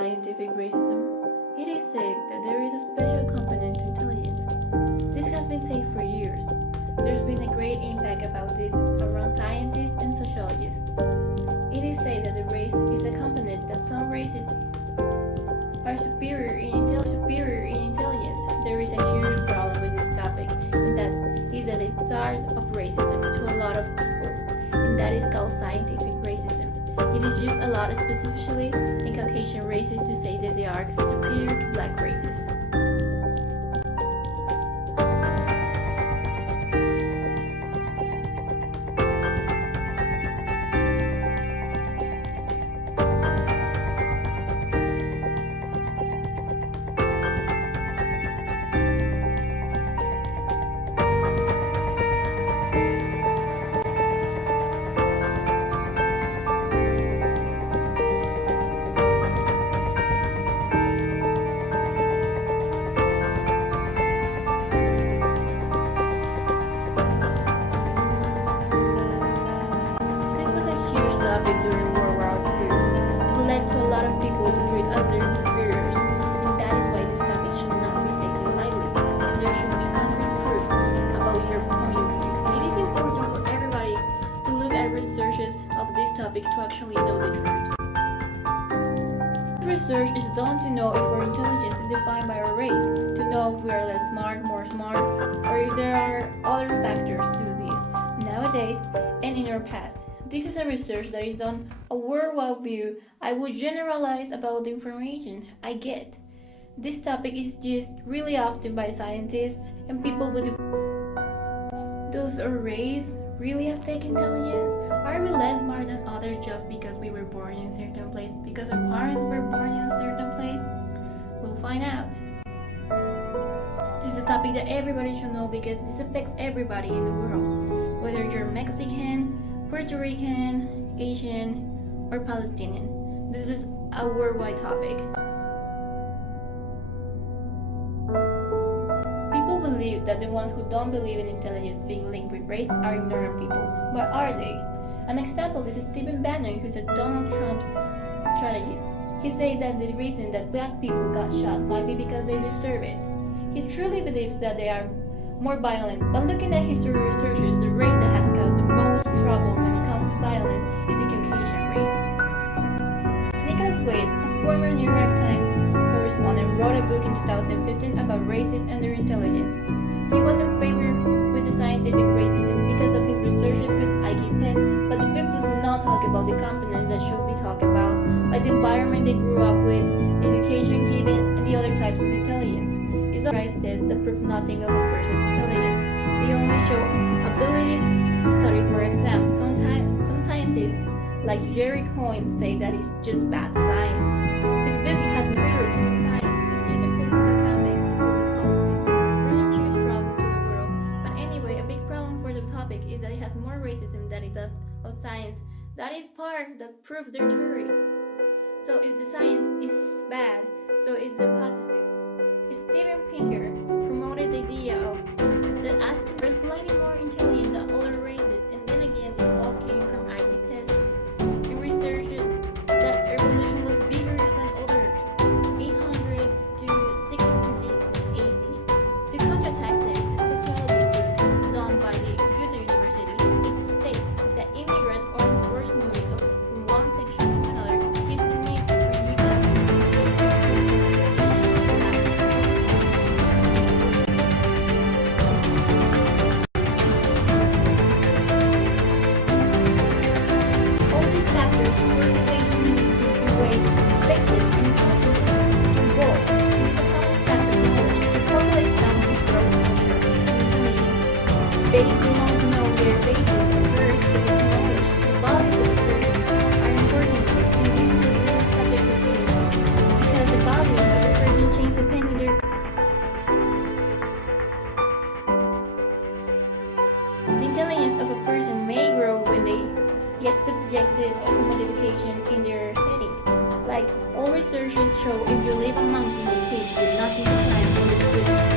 scientific racism, it is said that there is a special component to intelligence. This has been said for years. There's been a great impact about this around scientists and sociologists. It is said that the race is a component that some races are superior in intelligence. There is a huge problem with this topic, and that is at the start of racism to a lot of people, and that is called scientific racism. It is used a lot, especially in Caucasian races, to say that they are superior to black races. During World War II. It led to a lot of people to treat us their inferiors, and that is why this topic should not be taken lightly, and there should be concrete proofs about your point of view. It is important for everybody to look at researches of this topic to actually know the truth. Research is done to know if our intelligence is defined by our race, to know if we are less smart, more smart, or if there are other factors to this, nowadays and in our past. This is a research that is done a worldwide view. I would generalize about the information I get. This topic is used really often by scientists and people with Does our race really affect intelligence? Are we less smart than others just because we were born in a certain place? Because our parents were born in a certain place? We'll find out. This is a topic that everybody should know because this affects everybody in the world. Whether you're Mexican, Puerto Rican, Asian, or Palestinian. This is a worldwide topic. People believe that the ones who don't believe in intelligence being linked with race are ignorant people. But are they? An example is Stephen Bannon, who's a Donald Trump's strategist. He said that the reason that black people got shot might be because they deserve it. He truly believes that they are more violent, but looking at history researchers, the race that has caused the most trouble when it comes to violence is the Caucasian race. Nicholas Wade, a former New York Times correspondent, wrote a book in 2015 about races and their intelligence. He was in favor with the scientific racism because of his research with IQ tests, but the book does not talk about the components that should be talked about, like the environment they grew up with, the education given, and the other types of intelligence. It's a price test that prove nothing of a person's intelligence. They only show abilities to study for exam. Some scientists, like Jerry Coyne, say that it's just bad science. His book has readers in science. It's just a political campaign for public policies. Brilliant choose travel to the world. But anyway, a big problem for the topic is that it has more racism than it does of science. That is part that proves they're tourists. So if the science is bad, so is the hypothesis. Steven Pinker promoted the idea of that asking for slightly more intelligent than other races, and then again this all came from IQ tests. He researched that evolution was bigger than others, 800 to 1650 AD. The Contratact test is a sociology book done by the Utah University. It states that immigrant or forced moving from one section to another gives the need for new Based on know their basis and first they acknowledge the values of a person are important, and this is a real subject of change because the values of a person change depending their The intelligence of a person may grow when they get subjected to modification in their setting. Like all researchers show, if you leave a monkey in a cage with nothing to climb on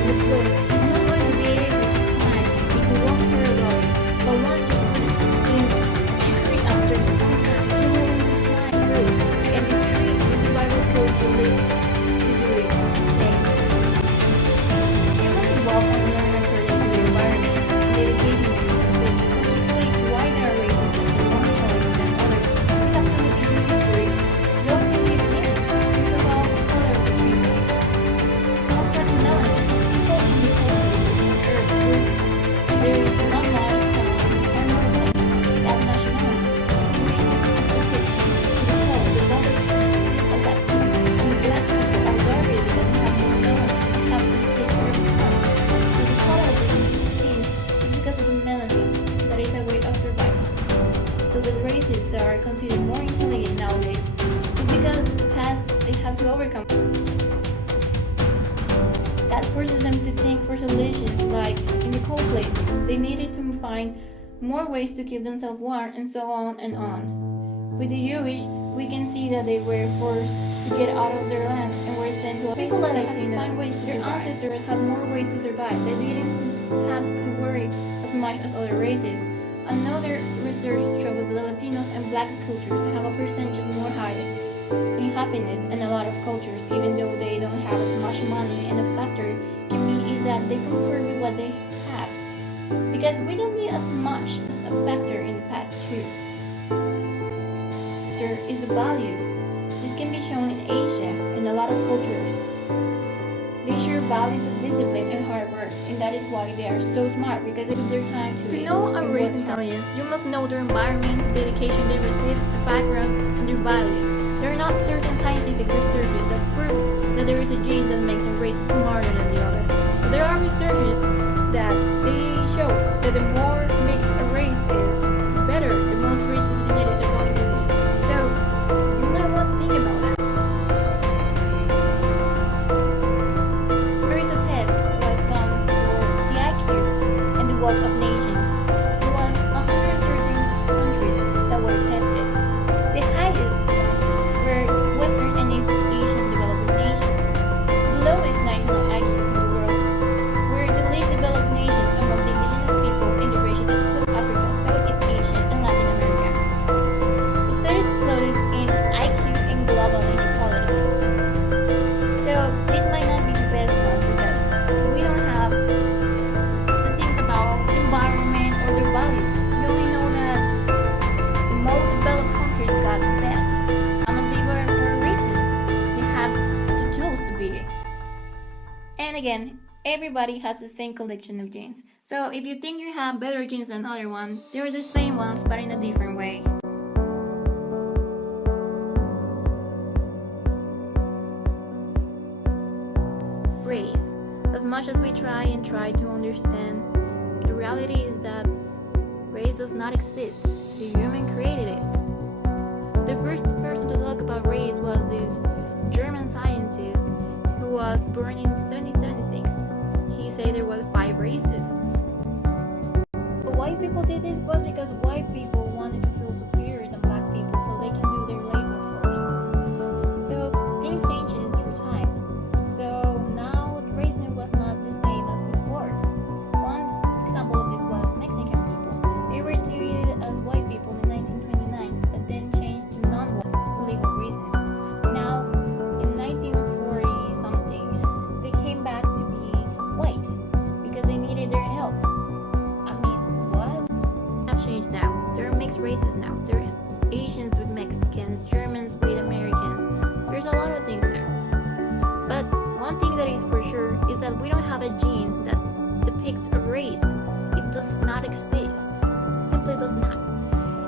the floor, it's not going to be able to climb if you won't care about it. But once you put it in a tree after some time, he will climb through, and the tree is survival code to live. solutions, like in the cold places. They needed to find more ways to keep themselves warm, and so on and on. With the Jewish, we can see that they were forced to get out of their land and were sent to people like Latinos. Find ways to their survive. Ancestors had more ways to survive. They didn't have to worry as much as other races. Another research shows that the Latinos and Black cultures have a percentage more higher in happiness than a lot of cultures, even though they don't have as much money. And the factor can be is that they comfort with what they have, because we don't need as much as a factor in the past too. There is the values. This can be shown in Asia and a lot of cultures. They share values of discipline and hard work, and that is why they are so smart, because they put their time to it. To know a race intelligence, you must know their environment, the education they receive, the background, and their values. There are not certain scientific researches that prove that there is a gene that makes a race smarter than the other. But there are researches that they show that the more mixed a race is, the better the most rich genetics are going to be. So you might want to think about that. There is a test that was done for the IQ and the wealth of nations. There was 113 countries that were tested. The highest ones were Western and East Asian developing nations. The lowest national IQs in the world were the least developed nations among the indigenous people in the regions of South Africa, Southeast Asia, and Latin America. The studies exploded in IQ and global inequality. So this might not be the best ones, because we don't have the things about the environment or the values. We only know that the most developed countries got the best. I'm a bigger for a reason. They have the tools to be it. And again, everybody has the same collection of genes. So if you think you have better genes than other ones, they're the same ones but in a different way. Race. As much as we try to understand, the reality is that race does not exist. The human created it. The first person to talk about race was this German scientist who was born in 1776. He said there were 5 races. But white people did this was because white people wanted to feel superior than black people so they can do their labor force. So things changed through time. So now racism was not the same as before. One example of this was Mexican people. They were treated as white people in 1929, but then changed to non-white for legal reasons. Now, in 1940 something, they came back to be white because they needed their help. I mean, what? That changed now. There are mixed races now. There's Asians with Mexicans, Germans with Americans. There's a lot of things there. But one thing that is for sure is that we don't have a gene that depicts a race. It does not exist. It simply does not.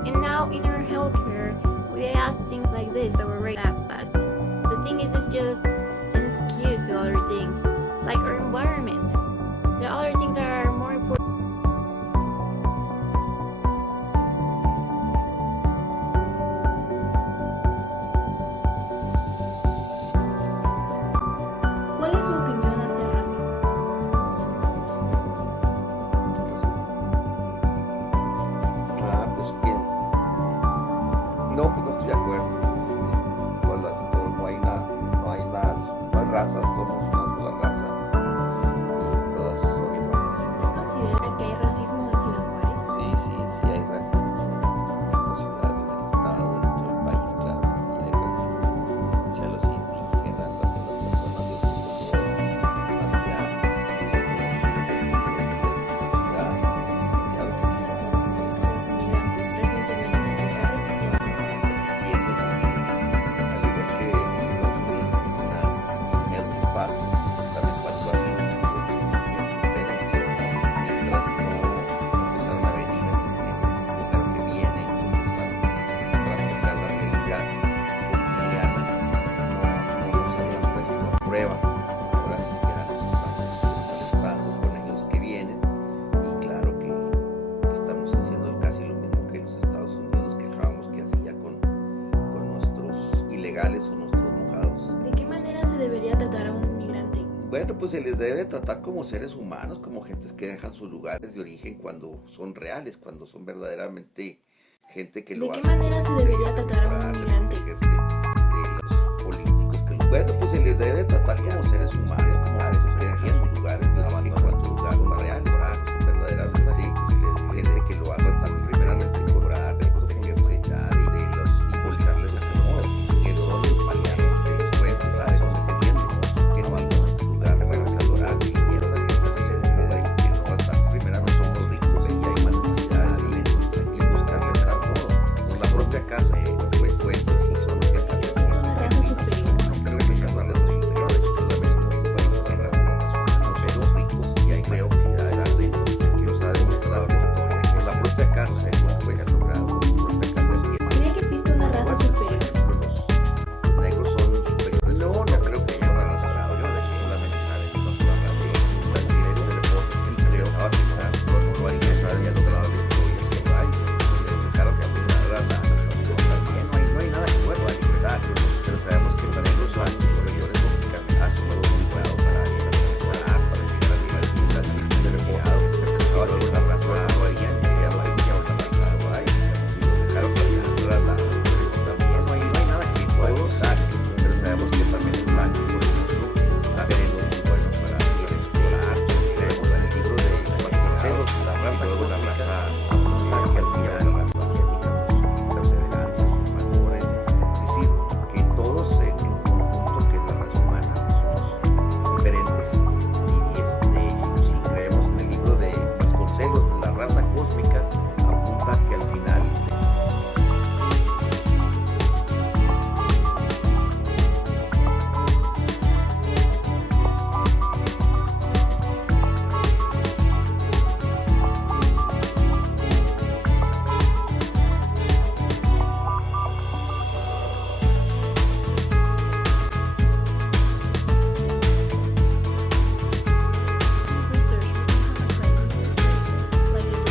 And now in our healthcare, we ask things like this over race, but the thing is, it's just an excuse to other things, like our environment. There are other things that are more important. ¿Cuál es su opinión hacia el racismo? Pues que no, pues no estoy de acuerdo. No hay razas Bueno, pues se les debe tratar como seres humanos, como gentes que dejan sus lugares de origen cuando son reales, cuando son verdaderamente gente que ¿De lo qué hace manera se por debería interés tratar a un electoral, inmigrante? protegerse de los políticos bueno, pues se les debe tratar como seres humanos, como gentes que dejan sus lugares de origen cuando sus lugares son reales, son verdaderamente gente que lo hace tan primera les de incorporar, de protegerse de los y buscarles acomodos, que son maleantes, delincuentes, son dependientes, que no van a nuestro lugar de regresadora, y a esa gente se le debe de que no tratar. Primero no somos ricos y hay más necesidades y buscarles acomodo. Por la propia casa, pues cuentes si son los que Una raza superior. no creo que sean las razas superiores, solamente somos todas las razas no somos ricos y hay necesidades adentro, que nos ha demostrado la historia, que la propia casa pues ha logrado, la propia casa ¿Cree que existe una raza superior? los negros son superiores. No creo que haya una raza superior, de hecho solamente saben que no son una raza superior. El nivel de deporte sí creo que quizás no haría había logrado la historia, que hay, claro que a pesar de la no hay nada que pueda liberar, pero sabemos que para ellos son superiores básicamente ha sido comprado para llegar a la lista de refugiados, ahora que la raza varía, ya no hay la raza hay, y los dejaron para la también no hay nada que pueda usar, pero sabemos que también el blanco por ejemplo hacemos bueno para ir a explorar, creemos en el libro de Vasconcelos, la raza que la raza que al final la raza asiática, su perseverancia, sus valores, es decir, que todos en conjunto, que es la raza humana, somos diferentes y si creemos en el libro de Vasconcelos, la raza cósmica apunta que al final Research we can have a present history, like it was in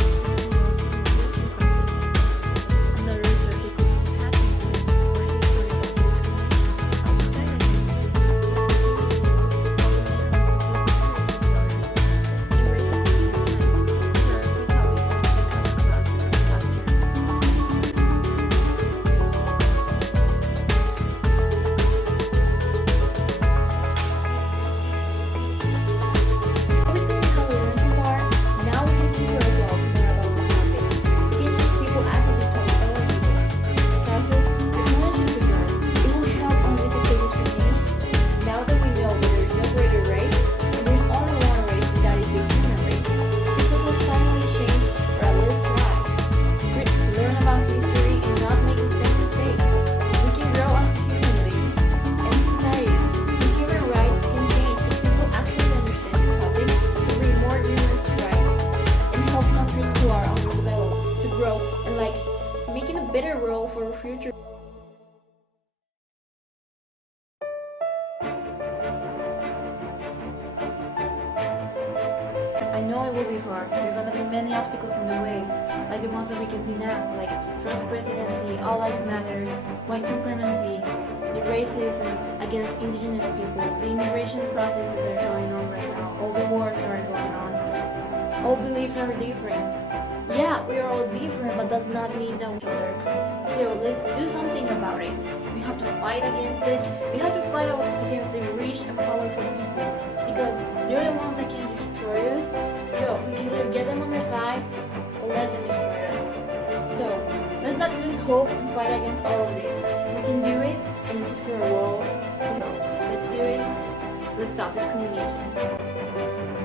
the immigration process. Another research they could be happening for history about discrimination outside of the and racism in Thailand. These are good topics that we can come across in the past year. Everything how we learn to more, now we can teach ourselves more about this topic. We can teach people asking to talk about other people. Chances, it's not just to learn, it will help on this discrimination. Now that we know that there is no greater race, and there's only one race, and that is the human race, people will finally change, or at least try. Learn about history and not make the same mistakes. We can grow as a human being and society. The human rights can change if people actually understand the topic to bring more human rights and help countries who are underdeveloped to grow and making a better world for the future. I know it will be hard. There are gonna be many obstacles in the way, like the ones that we can see now, like Trump's presidency, all lives matter, white supremacy, the racism against indigenous people, the immigration processes that are going on right now, all the wars that are going on. All beliefs are different. Yeah, we are all different, but does not mean that each other. So let's do something about it. We have to fight against it. We have to fight against the rich and powerful people because they're the ones that can destroy us. So we can either get them on our side or let them destroy us. So let's not lose hope and fight against all of this. We can do it, and this is for a world. So let's do it. Let's stop discrimination.